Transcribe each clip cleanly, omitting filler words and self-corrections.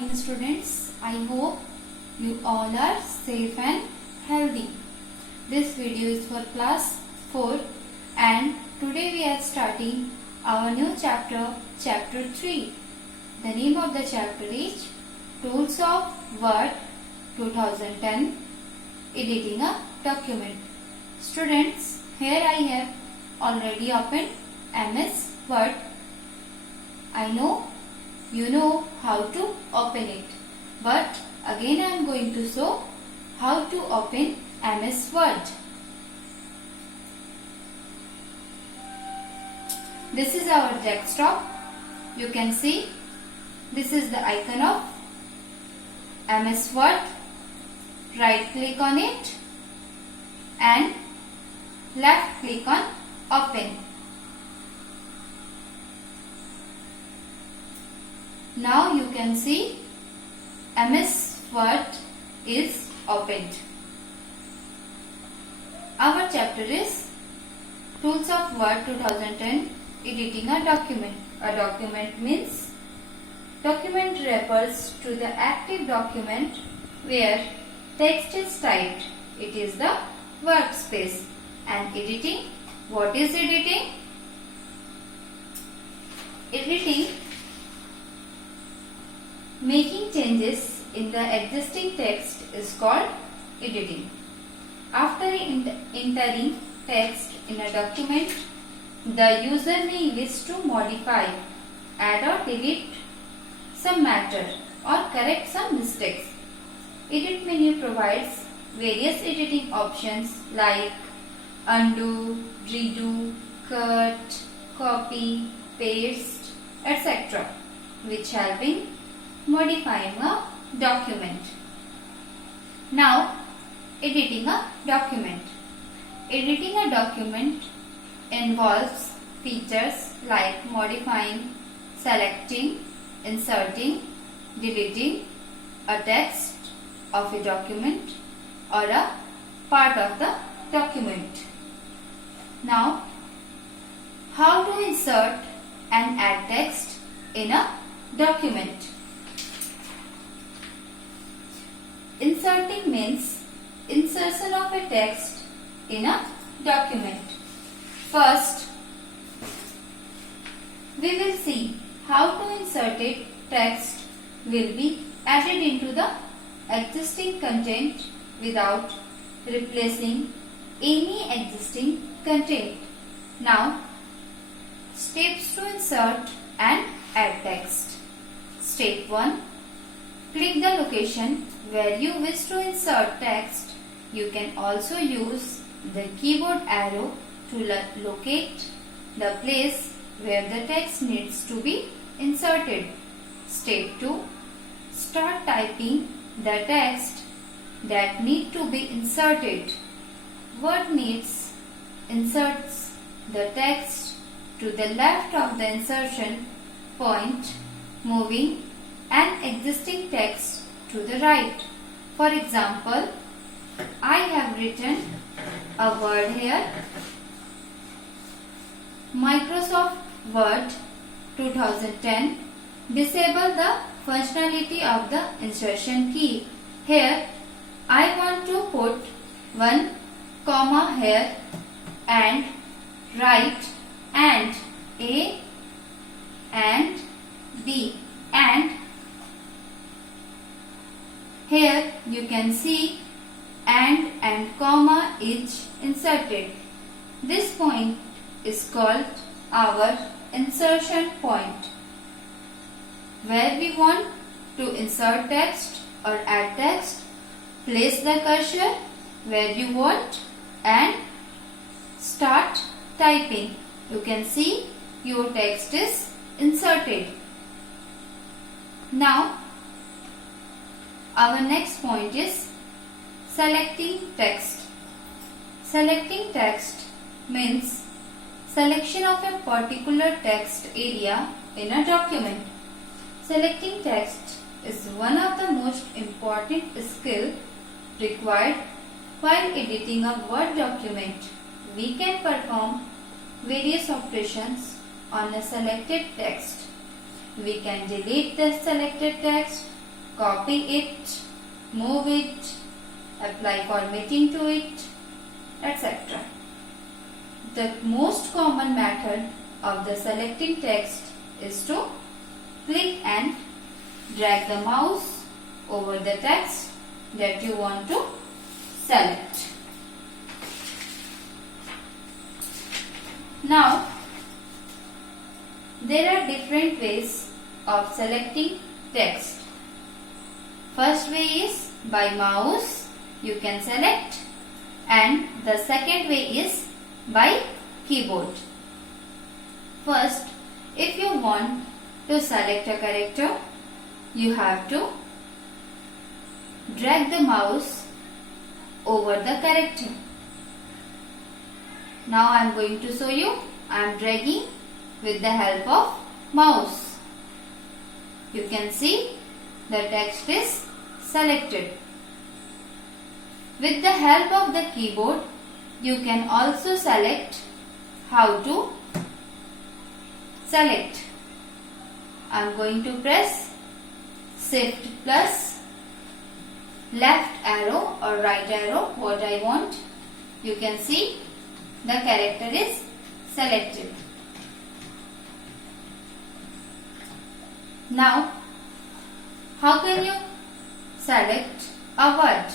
morning students. I hope you all are safe and healthy. This video is for class 4 and today we are starting our new chapter, chapter 3. The name of the chapter is Tools of Word 2010, Editing a Document. Students, here I have already opened MS Word. I know you know how to open it, but again I am going to show how to open MS Word. This is our desktop. You can see this is the icon of MS Word. Right click on it and left click on open. Now you can see MS Word is opened. Our chapter is Tools of Word 2010, Editing a Document. A document means document refers to the active document where text is typed. It is the workspace. And editing, what is editing? Editing, making changes in the existing text is called editing. After entering text in a document, the user may wish to modify, add or delete some matter or correct some mistakes. Edit menu provides various editing options like undo, redo, cut, copy, paste, etc. which help in modifying a document. Now, editing a document. Editing a document involves features like modifying, selecting, inserting, deleting a text of a document or a part of the document. Now, how to insert and add text in a document? Inserting means insertion of a text in a document. First, we will see how to inserted text will be added into the existing content without replacing any existing content. Now, steps to insert and add text. Step 1. Click the location where you wish to insert text. You can also use the keyboard arrow to locate the place where the text needs to be inserted. Step 2. Start typing the text that need to be inserted. Word needs inserts the text to the left of the insertion point, moving an existing text to the right. For example, I have written a word here, Microsoft Word 2010. Disable the functionality of the insertion key. Here I want to put one comma here and write and A and D, and here you can see and comma is inserted. This point is called our insertion point. Where we want to insert text or add text, place the cursor where you want and start typing. You can see your text is inserted. Now, our next point is selecting text. Selecting text means selection of a particular text area in a document. Selecting text is one of the most important skills required while editing a Word document. We can perform various operations on a selected text. We can delete the selected text copy it, move it, apply formatting to it, etc. The most common method of the selecting text is to click and drag the mouse over the text that you want to select. Now, there are different ways of selecting text. First way is by mouse you can select, and the second way is by keyboard. First, if you want to select a character, you have to drag the mouse over the character. Now I am going to show you. I am dragging with the help of mouse. You can see the text is selected. With the help of the keyboard, you can also select. How to select? I am going to press Shift plus left arrow or right arrow, what I want. You can see the character is selected. Now, how can you select a word?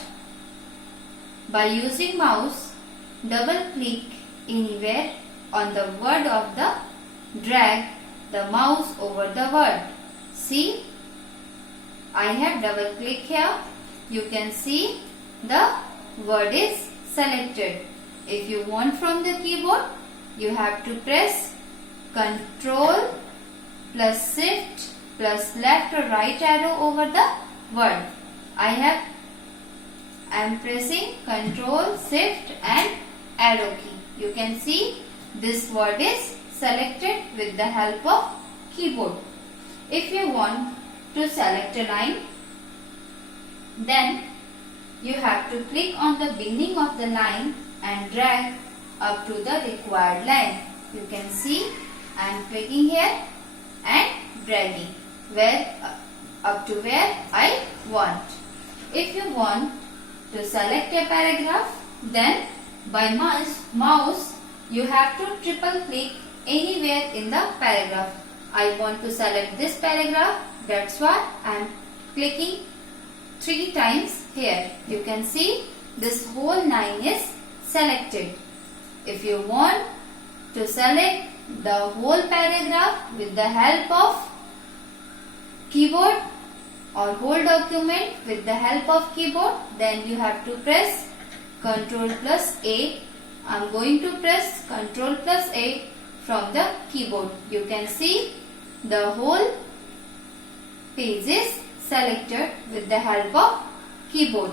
By using mouse, double click anywhere on the word of the drag the mouse over the word. See, I have double click here. You can see the word is selected. If you want from the keyboard, you have to press Ctrl plus Shift plus left or right arrow over the word. I am pressing Ctrl, Shift and arrow key. You can see this word is selected with the help of keyboard. If you want to select a line, then you have to click on the beginning of the line and drag up to the required line. You can see I am clicking here and dragging up to where I want. If you want to select a paragraph, then by mouse you have to triple click anywhere in the paragraph. I want to select this paragraph, that's why I am clicking 3 times here. You can see this whole line is selected. If you want to select the whole paragraph with the help of keyboard or whole document with the help of keyboard, then you have to press Ctrl plus A. I am going to press Ctrl plus A from the keyboard. You can see the whole page is selected with the help of keyboard.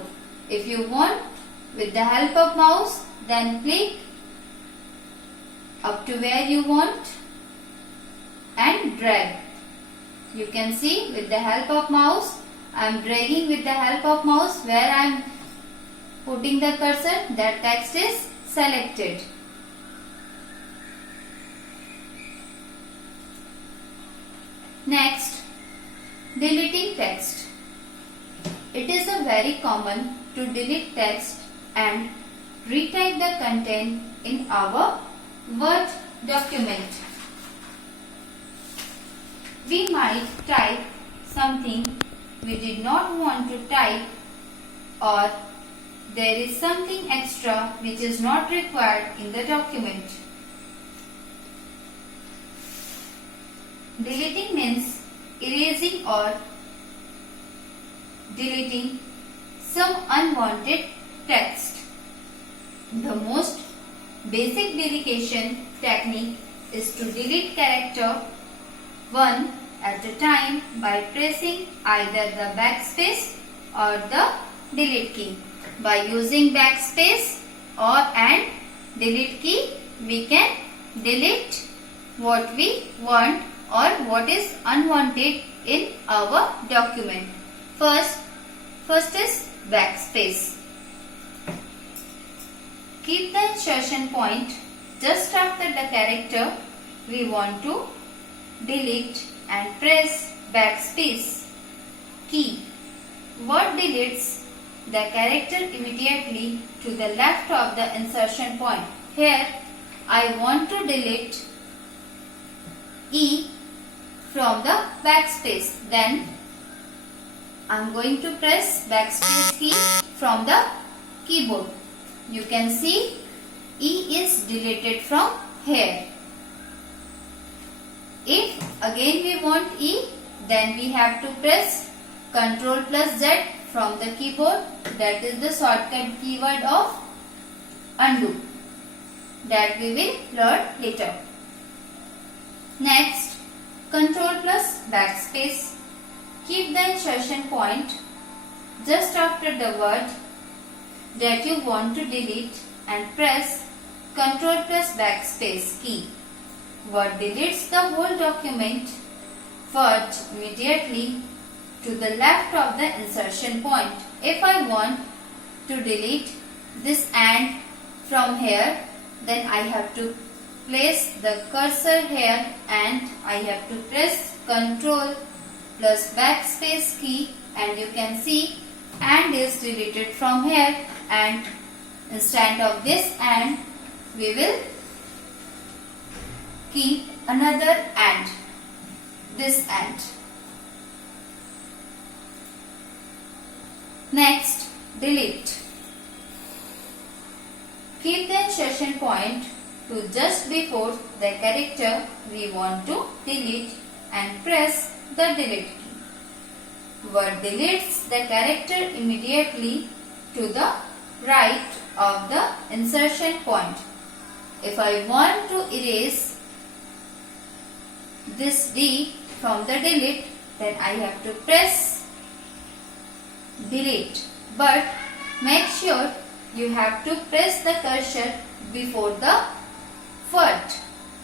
If you want with the help of mouse, then click up to where you want and drag. You can see with the help of mouse, I am dragging with the help of mouse where I am putting the cursor, that text is selected. Next, deleting text. It is a very common to delete text and retype the content in our Word document. We might type something we did not want to type, or there is something extra which is not required in the document. Deleting means erasing or deleting some unwanted text. The most basic deletion technique is to delete character one at a time by pressing either the backspace or the delete key. By using backspace and delete key, we can delete what we want or what is unwanted in our document. First is backspace. Keep the insertion point just after the character we want to delete and press backspace key What deletes the character immediately to the left of the insertion point? Here I want to delete E from the backspace. Then I am going to press backspace key from the keyboard. You can see E is deleted from here. If again we want E, then we have to press Ctrl plus Z from the keyboard. That is the shortcut keyword of undo. That we will learn later. Next, Ctrl plus backspace. Keep the insertion point just after the word that you want to delete and press Ctrl plus backspace key. Word deletes the whole document first immediately to the left of the insertion point. If I want to delete this and from here, then I have to place the cursor here and I have to press Ctrl plus backspace key, and you can see and is deleted from here, and instead of this and we will keep another and, this and. Next, delete. Keep the insertion point to just before the character we want to delete and press the delete key. Word deletes the character immediately to the right of the insertion point. If I want to erase this D from the delete, then I have to press delete. But make sure you have to press the cursor before the word.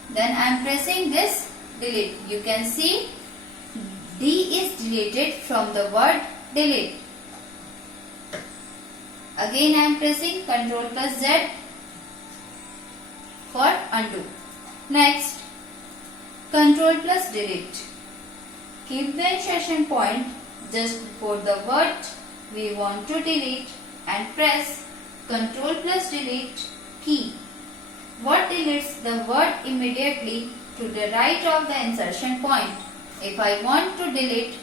Then I am pressing this delete. You can see D is deleted from the word delete. Again I am pressing Ctrl plus Z for undo. Next, Ctrl plus delete. Keep the insertion point just before the word we want to delete and press Ctrl plus delete key. What deletes the word immediately to the right of the insertion point? If I want to delete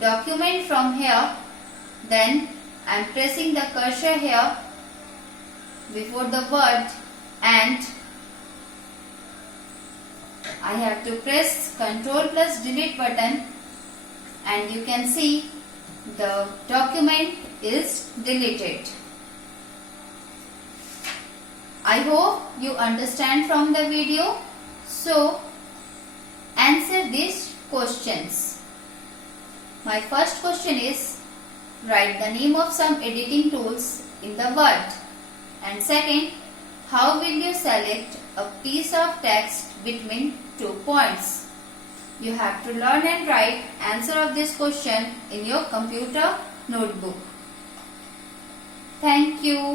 document from here, then I am pressing the cursor here before the word and I have to press Ctrl plus delete button, and you can see the document is deleted. I hope you understand from the video. So, answer these questions. My first question is, write the name of some editing tools in the word. And second, how will you select a piece of text between 2 points? You have to learn and write answer of this question in your computer notebook. Thank you.